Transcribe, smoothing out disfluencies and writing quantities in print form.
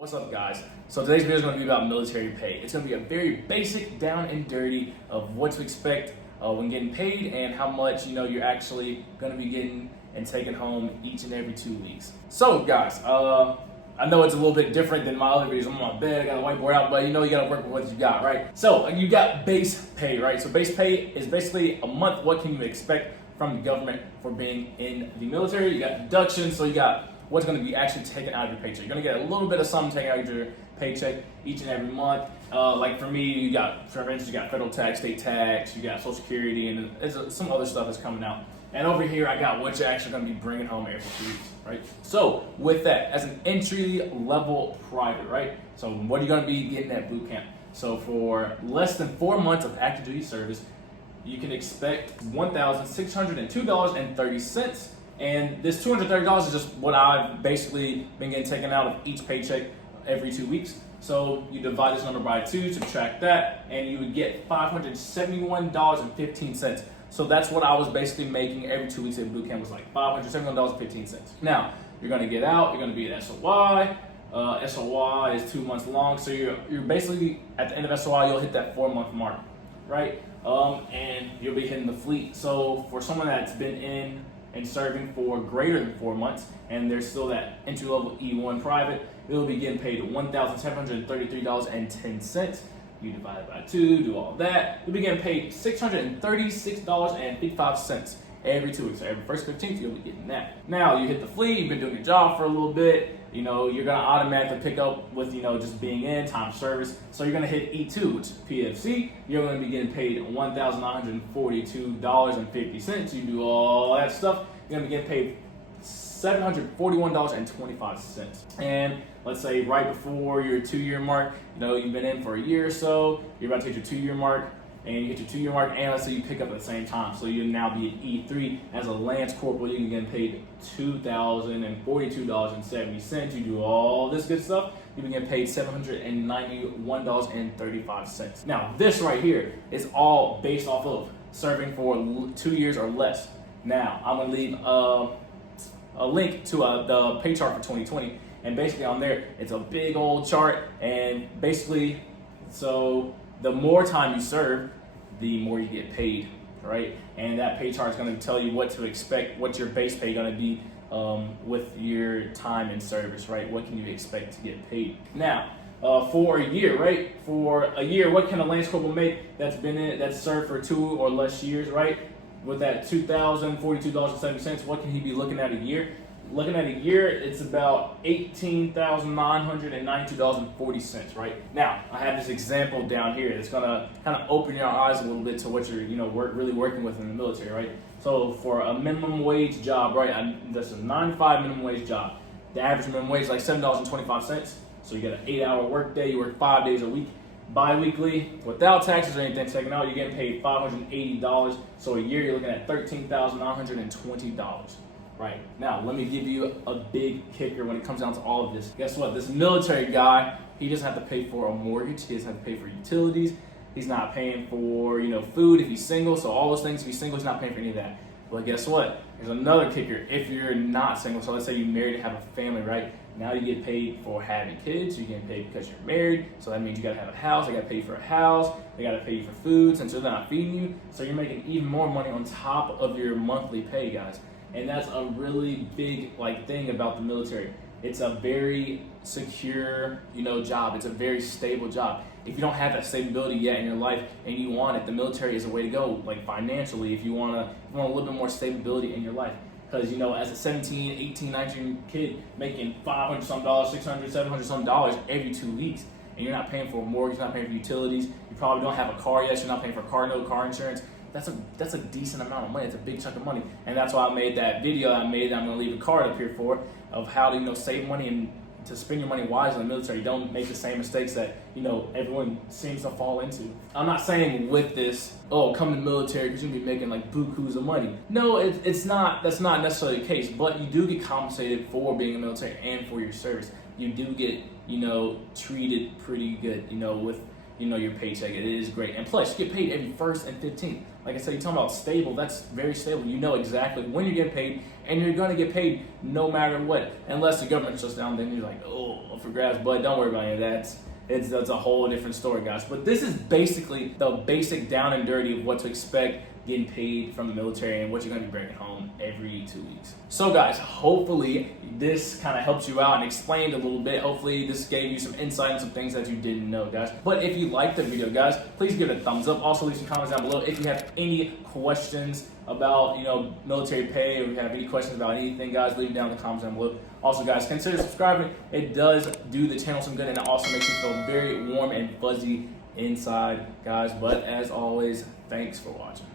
What's up, guys? So today's video is going to be about military pay. It's going to be a very basic, down and dirty of what to expect when getting paid and how much you're actually going to be getting and taking home each and every 2 weeks. So guys, I know it's a little bit different than my other videos. I'm on my bed, I got a whiteboard out, but you got to work with what you got, right? So you got base pay, right? So base pay is basically a month. What can you expect from the government for being in the military? You got deductions, so you got what's going to be actually taken out of your paycheck. You're going to get a little bit of something taken out of your paycheck each and every month. Like for me, you got, for instance, you got federal tax, state tax, you got Social Security, and there's some other stuff that's coming out. And over here, I got what you're actually going to be bringing home every 2 weeks, right? So with that, as an entry level private, right? So what are you going to be getting at boot camp? So for less than 4 months of active duty service, you can expect $1,602.30. And this $230 is just what I've basically been getting taken out of each paycheck every 2 weeks. So you divide this number by 2, subtract that, and you would get $571.15. So that's what I was basically making every 2 weeks at boot camp, was like $571.15. Now, you're gonna get out, you're gonna be at SOY. SOY is 2 months long, so you're basically, at the end of SOY, you'll hit that 4-month mark, right? And you'll be hitting the fleet. So for someone that's been in and serving for greater than 4 months, and there's still that entry-level E1 private, it'll be getting paid $1,733.10. You divide it by 2, do all that. You'll be getting paid $636.55 every 2 weeks. So every first 15th, you'll be getting that. Now, you hit the fleet, you've been doing your job for a little bit, you're gonna automatically pick up with, just being in, time of service. So you're gonna hit E2, which is PFC. You're gonna be getting paid $1,942.50. You do all that stuff, you're gonna be getting paid $741.25. And let's say right before your 2-year mark, you've been in for a year or so, you're about to hit your 2-year mark, and you hit your 2-year mark, and let's say you pick up at the same time. So you'll now be at E3 as a Lance Corporal. You can get paid $2,042.70. You do all this good stuff, you can get paid $791.35. Now, this right here is all based off of serving for 2 years or less. Now, I'm gonna leave a link to the pay chart for 2020, and basically on there, it's a big old chart, and basically, so the more time you serve, the more you get paid, right? And that pay chart is going to tell you what to expect, what your base pay going to be with your time in service, right? What can you expect to get paid? Now, for a year, right? For a year, what can a Lance Corporal make that's been in it, that's served for 2 or less years, right? With that $2,042.70, what can he be looking at a year? Looking at a year, it's about $18,992.40, right? Now, I have this example down here that's gonna kind of open your eyes a little bit to what you're, really working with in the military, right? So for a minimum wage job, right? That's a 9-to-5 minimum wage job. The average minimum wage is like $7.25. So you get an 8-hour work day. You work 5 days a week. Bi-weekly, without taxes or anything taken out, you're getting paid $580. So a year, you're looking at $13,920. Right. Now, let me give you a big kicker when it comes down to all of this. Guess what? This military guy, he doesn't have to pay for a mortgage. He doesn't have to pay for utilities. He's not paying for, food if he's single. So all those things, if he's single, he's not paying for any of that. But guess what? There's another kicker. If you're not single, so let's say you're married and have a family, right? Now you get paid for having kids. You're getting paid because you're married. So that means you got to have a house. They got to pay for a house. They got to pay you for food since they're not feeding you. So you're making even more money on top of your monthly pay, guys. And that's a really big thing about the military. It's a very secure, job. It's a very stable job. If you don't have that stability yet in your life and you want it, the military is a way to go, financially, if you want a little bit more stability in your life. Because, as a 17, 18, 19 kid making $500 some dollars, $600, $700 some dollars every 2 weeks, and you're not paying for a mortgage, you're not paying for utilities, you probably don't have a car yet, so you're not paying for car note, car insurance. That's a decent amount of money. It's a big chunk of money, and that's why I made that video. That I'm going to leave a card up here for, of how to save money and to spend your money wisely in the military. Don't make the same mistakes that everyone seems to fall into. I'm not saying with this, come to the military because you're gonna be making bukus of money. No, it's not. That's not necessarily the case. But you do get compensated for being in the military and for your service. You do get treated pretty good. With your paycheck. It is great. And plus, you get paid every 1st and 15th. Like I said, you're talking about stable. That's very stable. You know exactly when you're getting paid, and you're going to get paid no matter what. Unless the government shuts down, then you're like, oh, up for grabs. But don't worry about any of that. That's a whole different story, guys. But this is basically the basic down and dirty of what to expect getting paid from the military and what you're going to be bringing home every 2 weeks. So guys, hopefully this kind of helps you out and explained a little bit. Hopefully this gave you some insight and some things that you didn't know, guys. But if you liked the video, guys, please give it a thumbs up. Also leave some comments down below if you have any questions about military pay, or if you have any questions about anything, guys, leave them down in the comments down below. Also, guys, consider subscribing. It does do the channel some good, and it also makes me feel very warm and fuzzy inside, guys. But as always, thanks for watching.